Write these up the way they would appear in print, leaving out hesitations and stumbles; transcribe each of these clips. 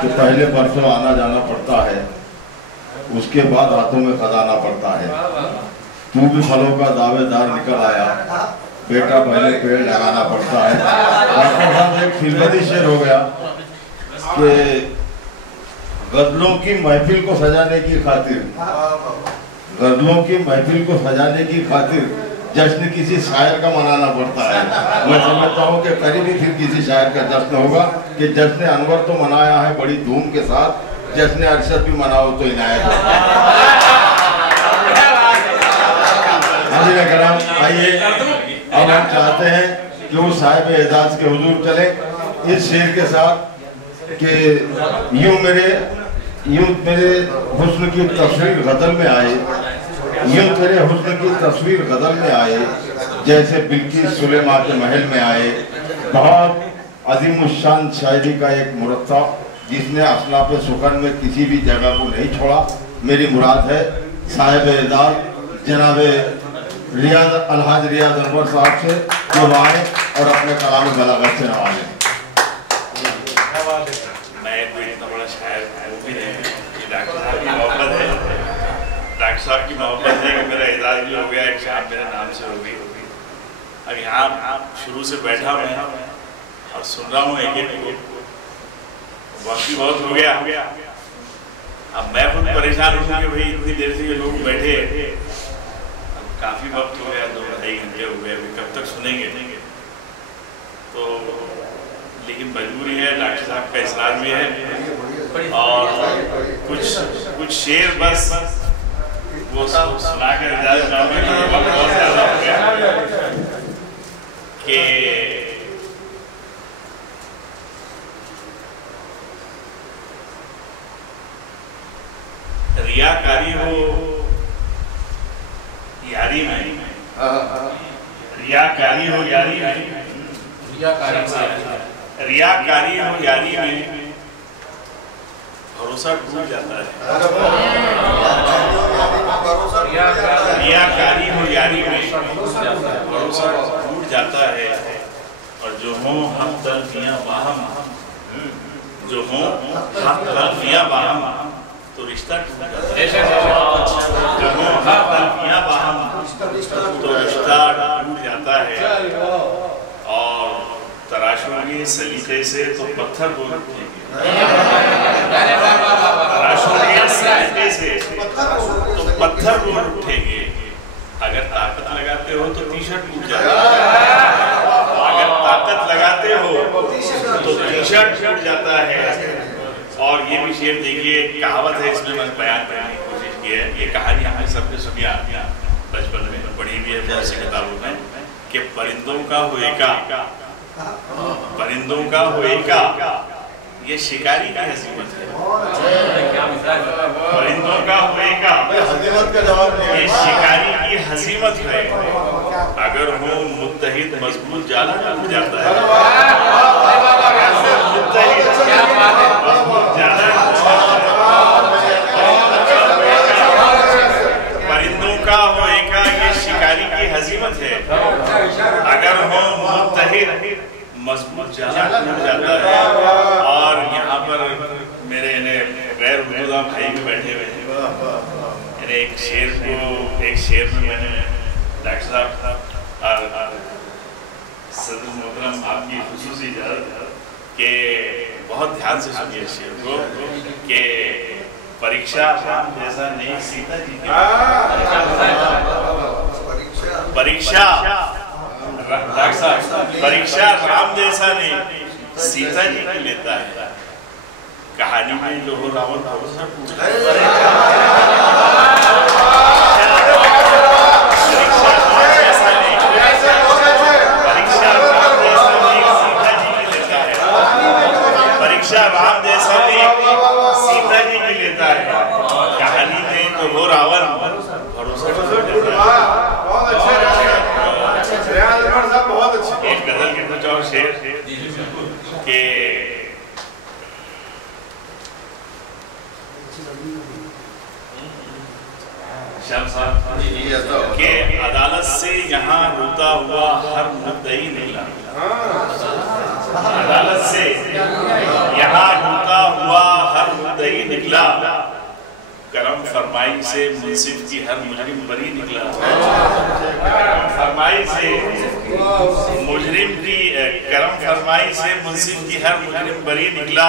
कि पहले परसों आना जाना पड़ता है, उसके बाद हाथों में खजाना पड़ता है। तू भी फलों का दावेदार निकल आया, बेटा पहले पेड़ लगाना पड़ता है। डॉक्टर साहब एक फिल्मी शेर हो गया कि गजलों की महफिल को सजाने की खातिर, गजलों की महफिल को सजाने की खातिर जश्न किसी शायर का मनाना पड़ता है। मैं समझता हूँ कि करीबी फिर किसी शायर का जश्न होगा कि जश्न अनवर तो मनाया है बड़ी धूम के साथ, जश्न अरशद भी मनाओ तो इनायत। आइए अब हम चाहते हैं कि वो साहिब एजाज के हुजूर चले इस शेर के साथ कि यूं मेरे हुस्न की तस्वीर गजल में आए, यूं तेरे हुस्न की तस्वीर गजल में आए, जैसे बिल्किस सुलेमा के महल में आए। बहुत अजीमुशान शायरी का एक मुरत्तब जिसने असनाफ सुखन में किसी भी जगह को नहीं छोड़ा। मेरी मुराद है साहिब एजाज जनाब रियाज अलहाज रियाज अनवर साहब से जो आए और अपने कलाम बलागत से नवाजे। मैं कोई इतना बड़ा शायर वो भी नहीं, डॉक्टर साहब की मोहब्बत है, डॉक्टर साहब की मोहब्बत है कि मेरा एजाज भी हो गया, एक शाम मेरे नाम से हो गई। अब यहाँ शुरू से बैठा मैं और सुन रहा हूँ एक वक्त भी बहुत हो गया। अब मैं खुद परेशान हूँ कि भाई इतनी देर से ये लोग बैठे, काफी वक्त हो गया, 2-2.5 घंटे हो गए, अभी कब तक सुनेंगे। तो लेकिन मजबूरी है, डॉक्टर साहब का इसरार भी है और कुछ शेर बस वो सुना कर इजाजत चाहूंगा कि वक्त बहुत ज्यादा हो गया कि रियाकारी हो यारी में, रियाकारी हो यारी में, रियाकारी हो यारी में भरोसा टूट जाता है। रियाकारी हो यारी में भरोसा टूट जाता है और जो हो हम तलफियां बाहम, जो हो हम तलफियां बाहम तो रिश्ता टूट जाता है। जो हो हम तलफियां बाहम तो रिश्ता टूट जाता है और तराशोगे सलीके से तो पत्थर बोल उठेंगे, तराशोगे सलीके से तो पत्थर बोल उठेंगे। अगर ताकत लगाते हो तो टी-शर्ट टूट जाता है, अगर ताकत लगाते हो तो टी-शर्ट टूट जाता है। और ये भी शेर देखिए, कहावत है, इसमें मैं बयान करने की कोशिश की है। ये कहानी हमने सबने सुनी, बचपन में पढ़ी भी है बहुत सी किताबों में कि परिंदों का होएगा, परिंदों का होएगा ये शिकारी की हसीमत है। परिंदों का होएगा ये शिकारी की हसीमत है। अगर हो मुत्तहिद मजबूत जाला टूट जाता है, परिंदों का होएगा ये शिकारी की हसीमत है। अगर हो मुत्तहिद मजबूत जाला टूट जाता है। और यहाँ पर मेरे गैर हुजूर भाई भी बैठे हुए हैं। एक शेर में मैंने डॉक्टर साहब और सदर मोहतरम आपकी खुसूसी इजाज़त के बहुत ध्यान से सुनिए इस शेर को कि परीक्षा जैसा नहीं सीता जी की परीक्षा, डॉक्टर साहब परीक्षा राम जैसा नहीं सीता जी की लेता है। कहानी में जो हो रावण भरोसा परीक्षा राम जैसा नहीं सीता जी की लेता है। कहानी में जो हो रावण भरोसा एक गजल के कुछ और शेर के फरमाई से मुंसिफ की हर मुजरिम बरी निकला। करम फरमाई से मुजरिम की करम फरमाई से मुंसिफ की हर मुजरिम बरी निकला।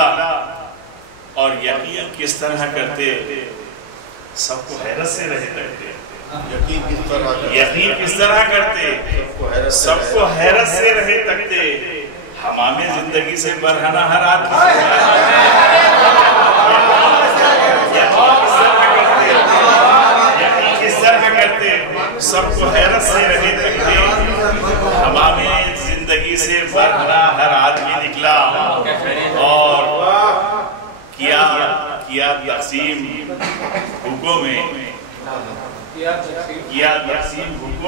और यकीन किस तरह करते सबको हैरत से रहे तकते। यकीन किस तरह करते सबको हैरत से रहे तकते। हमामे जिंदगी से बरहना हर आदमी सबको हैरत से रहे तकते। हमामे जिंदगी से बरहना हर आदमी निकला। और किया तक़सीम हुक्कों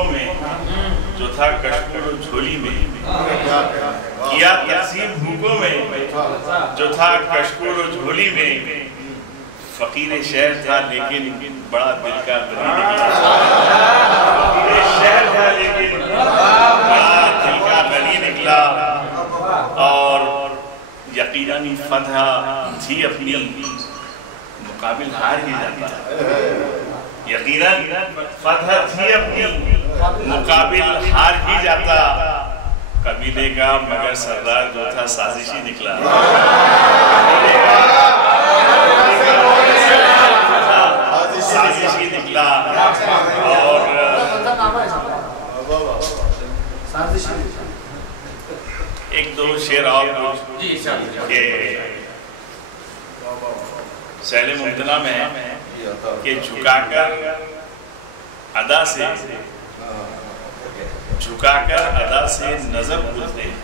में जो था कश्मीर झोली में। किया तक़सीम हुक्कों में जो था कश्मीर झोली में। फकीर शहर था लेकिन बड़ा दिल का गनी निकला। फकीर शहर था लेकिन बड़ा दिल का गनी निकला। और यकीनन फतह थी अपनी मुकाबिल हार ही जाता। यकीनन फतह थी अपनी मुकाबिल हार ही जाता। कबीले का मगर सरदार जो था साजिशी निकला। साजिशी निकला। और एक दो शेर और के सैले मुमतना में है कि झुकाकर अदा से नजर बोलते हैं।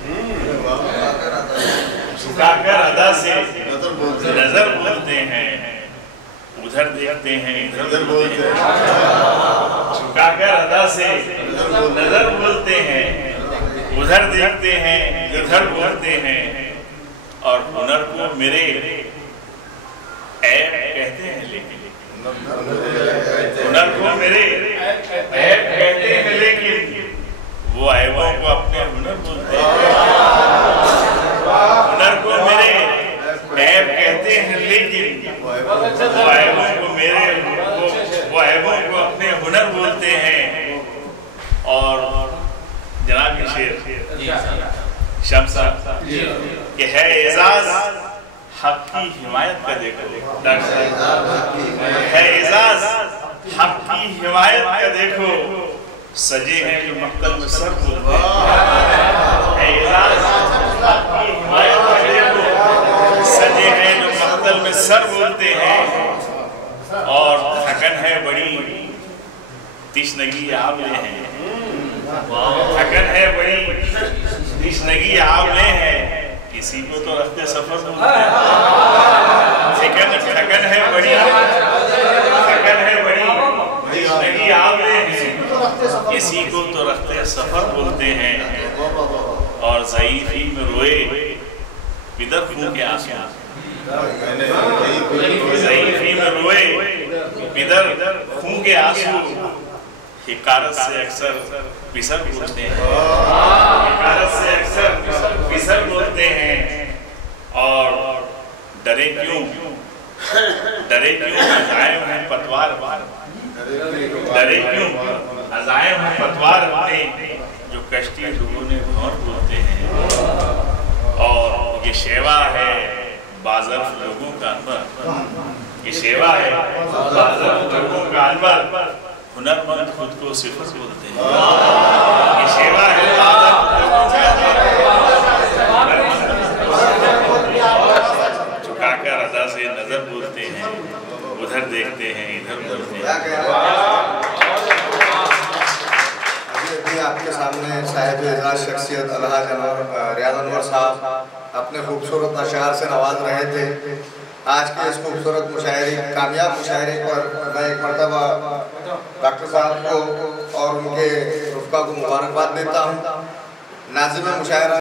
झुकाकर अदा से नजर बोलते हैं। उधर देखते हैं इधर बोलते हैं। झुकाकर अदा से नजर बोलते हैं। उधर देखते हैं इधर बोलते हैं। और हुनर को मेरे ऐब कहते हैं लेकिन हुनर को मेरे ऐब कहते हैं लेकिन वो ऐबों को अपने हुनर बोलते हैं। हुनर को मेरे ऐब कहते हैं लेकिन वो ऐबों को अपने हुनर बोलते हैं। और जनाब के शेर शम्सा कि है एजाज हक की हिमायत का देखो। है एजाज हक की हिमायत का देखो। सजे हैं जो मक्तल में सर बोलते हैं। है एजाज हक की हिमायत का देखो। सजे हैं जो मक्तल में सर बोलते हैं। और थकन है बड़ी तिश्नगी आंवले हैं। थकन है बड़ी तिश्नगी आंवले हैं। किसी को तो रफ्ते सफर बोलते हैं। थकन है बड़ी तिश्नगी आंवले हैं। किसी को तो रफ्ते सफर बोलते हैं। और ज़ईफ़ी में रोए बिदर खून के आंसू। ज़ईफ़ी में रोए बिदर खून के आंसू। हिकारत से अक्सर पिसर बोलते हैं। हिकारत से अक्सर पिसर बोलते हैं। और डरे क्यों अज़ाइम है पतवार। डरे क्यों अज़ाइम है पतवार अपने जो कश्ती लोगों ने भौर बोलते हैं। और ये शेवा है बाज़र्फ लोगों का अनवर। ये शेवा है बाज़र्फ लोगों का अनवर। हुनरमंद खुद को सिफर बोलते हैं। ये शेवा है बाज़र्फ लोगों का अनवर। झुकाकर अदा से नजर बोलते हैं। उधर देखते हैं इधर बोलते हैं। आपके सामने साहिब एजाज शख्सियत अलहाज रियाज अनवर साहब अपने खूबसूरत अशआर से नवाज रहे थे। आज के इस खूबसूरत मुशायरे कामयाब मुशायरे पर मैं एक मरतबा डॉक्टर साहब को और उनके रुफ़का को मुबारकबाद देता हूँ। नाज़िम मुशायरा